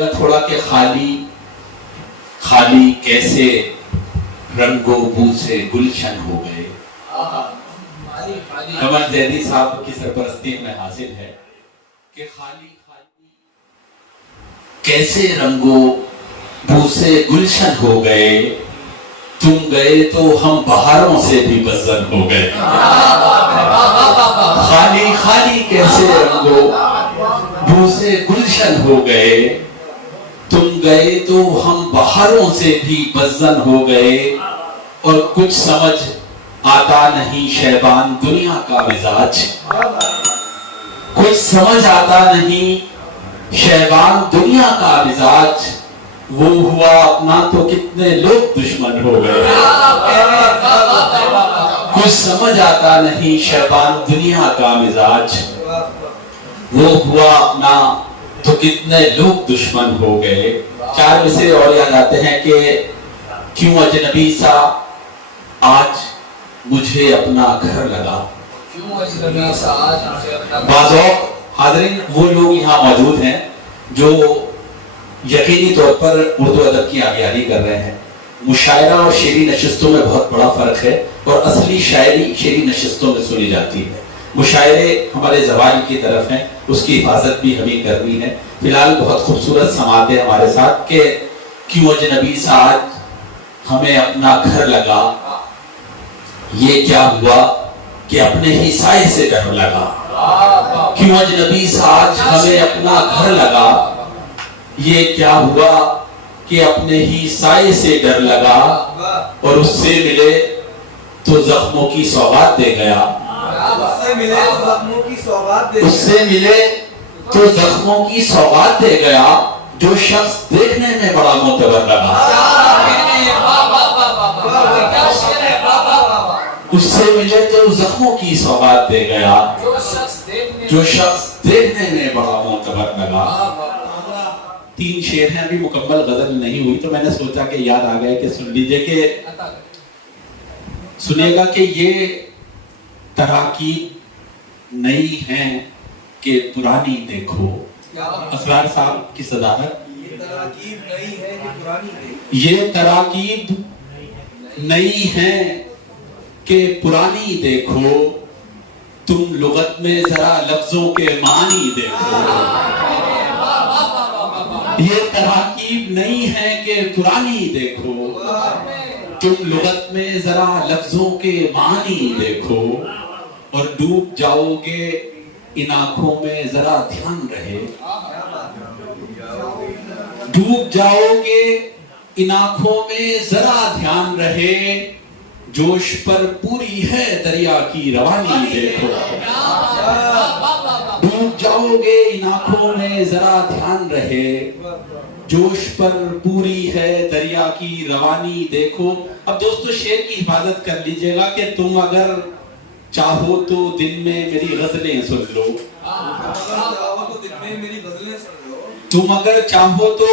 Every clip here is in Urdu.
گا تھوڑا کہ خالی خالی کیسے رنگ و بو سے گلشن ہو گئے. قمر زیدی صاحب کی سرپرستی میں حاصل ہے کہ خالی خالی کیسے رنگ و بو سے گلشن ہو گئے, تم گئے تو ہم بہاروں سے بھی بزن ہو گئے. خالی خالی کیسے رنگ و بو سے گلشن ہو گئے, تم گئے تو ہم بہاروں سے بھی بزن ہو گئے. اور کچھ سمجھ آتا نہیں شیبان دنیا کا مزاج, کچھ سمجھ آتا نہیں شیبان دنیا کا مزاج. وہ ہوا اپنا تو کتنے لوگ دشمن ہو گئے. کچھ سمجھ آتا نہیں شیبان دنیا کا مزاج. وہ ہوا اپنا تو کتنے لوگ دشمن ہو گئے. چار مصرے اور یاد آتے ہیں کہ کیوں اجنبی سا آج مجھے اپنا گھر لگا. بعض اوقات حاضرین وہ لوگ یہاں موجود ہیں جو یقینی طور پر اردو ادب کی آگیاری کر رہے ہیں. مشاعرہ اور شعری نشستوں میں بہت بڑا فرق ہے, اور اصلی شاعری شعری نشستوں میں سنی جاتی ہے. مشاعرے ہمارے زبان کی طرف ہیں, اس کی حفاظت بھی ہمیں کرنی ہے. فی الحال بہت خوبصورت سماعت ہے ہمارے ساتھ کہ کیوں اجنبی سا آج ہمیں اپنا گھر لگا, یہ کیا ہوا کہ اپنے ہی سائے سے ڈر لگا. کیوں اجنبی سا آج ہمیں اپنا گھر لگا, یہ کیا ہوا کہ اپنے ہی سائے سے ڈر لگا. اور اس سے ملے تو زخموں کی سوغات دے گیا. اس سے ملے تو زخموں کی سوغات دے گیا. جو شخص دیکھنے میں بڑا معتبر لگا, اس سے ملے تو زخموں کی سوغات دے گیا. جو شخص دیکھنے میں بڑا معتبر لگا. 3 شعر ہیں, ابھی مکمل غزل نہیں ہوئی تو میں نے سوچا کہ یاد آ گئے کہ سن لیجئے. کہ سنیے گا کہ یہ تراکیب نئی ہیں کہ پرانی دیکھو. اسرار صاحب کی صدارت. یہ تراکیب نئی ہیں کہ پرانی دیکھو, تم لغت میں ذرا لفظوں کے معنی دیکھو. یہ تراکیب نئی ہیں کہ پرانی دیکھو, تم لغت میں ذرا لفظوں کے معنی دیکھو. اور ڈوب جاؤ گے ان آنکھوں میں ذرا دھیان رہے. ڈوب جاؤ گے ان آنکھوں میں ذرا دھیان رہے. جوش پر پوری ہے دریا کی روانی دیکھو. ڈوب جاؤ گے ان آنکھوں میں ذرا دھیان رہے. جوش پر پوری ہے دریا کی روانی دیکھو. اب دوستو شعر کی حفاظت کر لیجئے گا کہ تم اگر چاہو تو دن میں میری غزلیں سن لو. تم اگر چاہو تو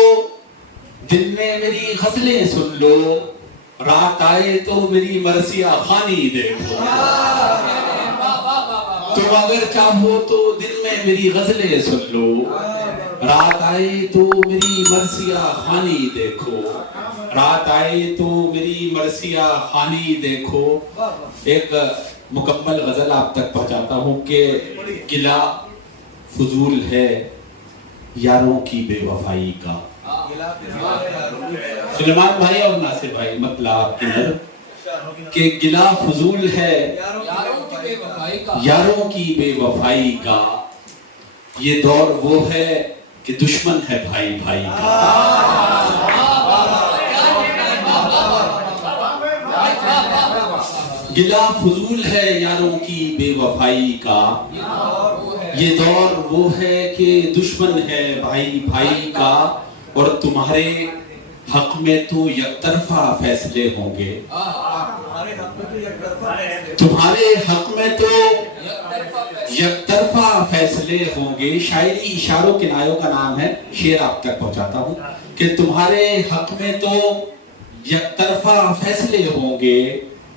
دن میں میری غزلیں سن لو. رات آئے تو میری مرثیہ خوانی دیکھو. تم اگر چاہو تو دن میں میری غزلیں سن لو. رات آئے تو میری مرثیہ خوانی دیکھو. رات آئے تو میری مرثیہ خوانی دیکھو. ایک مکمل غزل آپ تک پہنچاتا ہوں کہ گلہ فضول ہے یاروں کی بے وفائی کا. سلیمان بھائی اور ناصر بھائی مطلب آپ کی نظر کہ گلہ فضول ہے یاروں کی بے وفائی کا. یہ دور وہ ہے کہ دشمن ہے بھائی بھائی کا. گلہ فضول ہے یاروں کی بے وفائی کا. یہ دور وہ ہے کہ دشمن ہے بھائی بھائی کا. اور تمہارے حق میں تو یک طرفہ فیصلے ہوں گے. تمہارے حق میں تو یک طرفہ فیصلے ہوں گے. شاعری اشاروں کنایوں کا نام ہے. شعر آپ تک پہنچاتا ہوں کہ تمہارے حق میں تو یک طرفہ فیصلے ہوں گے.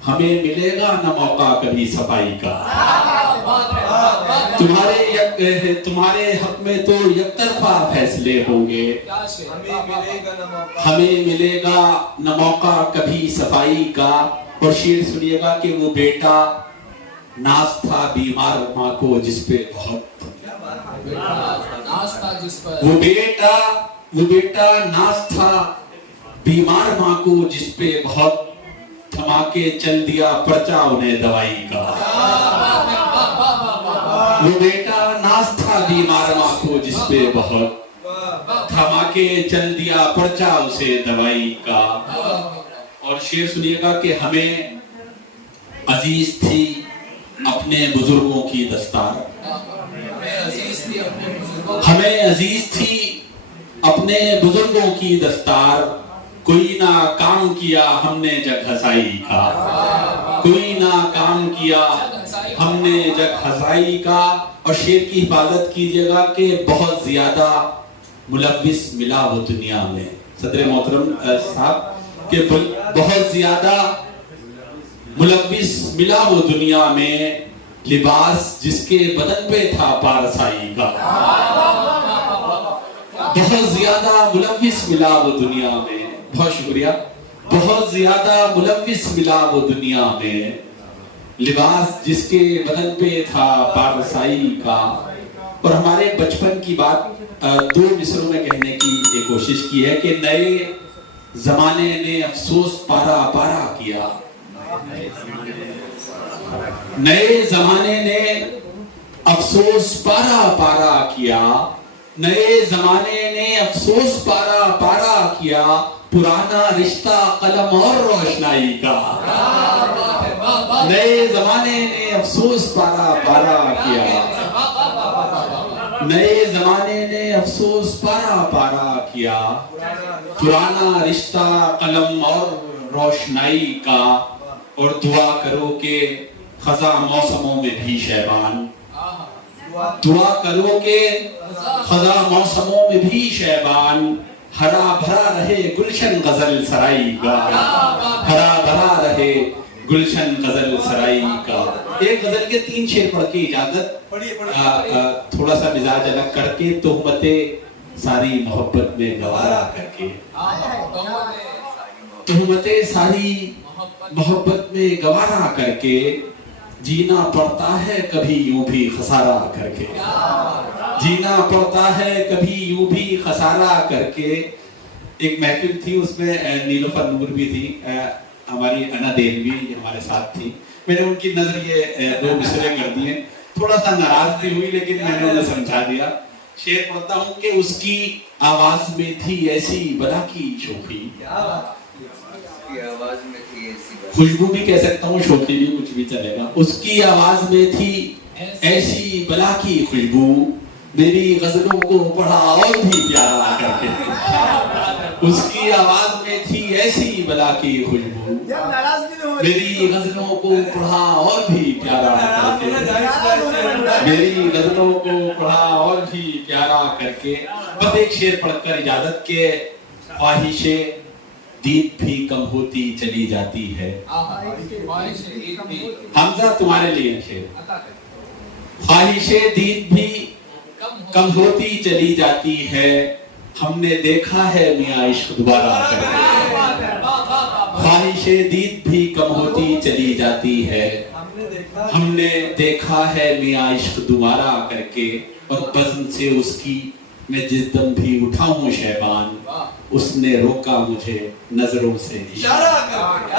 ہمیں ملے گا نہ موقع کبھی صفائی کا. تمہارے تمہارے حق میں تو یک طرفہ فیصلے ہوں گے. ہمیں ملے گا نہ موقع کبھی صفائی کا. اور شعر سنیے گا کہ وہ بیٹا ناز تھا بیمار ماں کو جس پہ بہت. وہ بیٹا ناز تھا بیمار ماں کو جس پہ بہت. تھما کے چل دیا پرچہ انہیں دوائی کا. وہ بیٹا ناز تھا بیمار ماں کو جس پہ بہت. تھما کے چل دیا پرچہ اسے دوائی کا. اور شعر سنیے گا کہ ہمیں عزیز تھی اپنے بزرگوں کی دستار. ہمیں عزیز تھی اپنے بزرگوں کی دستار. کوئی نہ کام کیا ہم نے جگ ہسائی کا. کوئی نہ کام کیا ہم نے جگ ہسائی کا. اور شعر کی حفاظت کیجئے گا کہ بہت زیادہ ملوث ملا وہ دنیا میں. صدر محترم صاحب کہ بہت زیادہ ملوث ملا وہ دنیا میں. لباس جس کے بدن پہ تھا پارسائی کا. بہت زیادہ ملوث ملا وہ دنیا میں. بہت شکریہ. بہت زیادہ ملوث ملا وہ دنیا میں. لباس جس کے بدن پہ تھا پارسائی کا. اور ہمارے بچپن کی بات دو مصروں میں کہنے کی کوشش کی ہے کہ نئے زمانے نے افسوس پارا پارا کیا. نئے زمانے نے افسوس پارا پارا کیا. نئے زمانے نے افسوس پارا پارا کیا. پرانا رشتہ قلم اور روشنائی کا. نئے زمانے نے افسوس پارا پارا کیا. نئے زمانے نے افسوس پارا پارا کیا. پرانا رشتہ قلم اور روشنائی کا. اور دعا کرو کہ خزاں موسموں میں بھی شیبان. دعا کرو کہ خزاں موسموں میں بھی شیبان. ہرا بھرا رہے گلشن غزل سرائی کا. ہرا بھرا رہے گلشن غزل سرائی کا. ایک غزل کے 3 شعر پڑھ کے اجازت. تھوڑا سا مزاج الگ کر کے. تہمتیں ساری محبت میں گوارا کر کے. تہمتیں ساری محبت میں گوارا کر کے. جینا پڑتا ہے کبھی یوں بھی خسارہ کر کے. جینا پڑتا ہے کبھی یوں بھی خسارہ کر کے. ایک محفل تھی اس میں نیلوفر نور بھی تھی. ہماری انا دین بھی ہمارے ساتھ تھی. میں نے ان کی نظر یہ 2 مصرے کر دیے. تھوڑا سا ناراض بھی ہوئی لیکن میں نے انہیں سمجھا دیا. شعر پڑھتا ہوں کہ اس کی آواز میں تھی ایسی بلا کی شوخی. خوشبو بھی کہہ سکتا ہوں, شوخی بھی, کچھ بھی چلے گا. اس کی آواز میں تھی ایسی بلا کی خوشبو. میری غزلوں کو پڑھا اور بھی پیارا کر کے. اس کی آواز میں تھی ایسی بلا کی خوشبو. میری غزلوں کو پڑھا اور بھی پیارا کر کے. میری غزلوں کو پڑھا اور بھی پیارا کر کے. بس ایک شعر پڑھ کر اجازت کے. خواہش دید بھی کم ہوتی چلی جاتی ہے. حمزہ تمہارے لیے شعر. خواہش دید بھی کم ہوتی چلی جاتی ہے. ہم نے دیکھا ہے میاں عشق دوبارہ کر کے. خواہش دید بھی کم ہوتی چلی جاتی ہے. ہم نے دیکھا ہے میاں عشق دوبارہ کر کے. اور بزم سے اس کی میں جس دم بھی اٹھا ہوں شیبان. اس نے روکا مجھے نظروں سے اشارہ کر کے.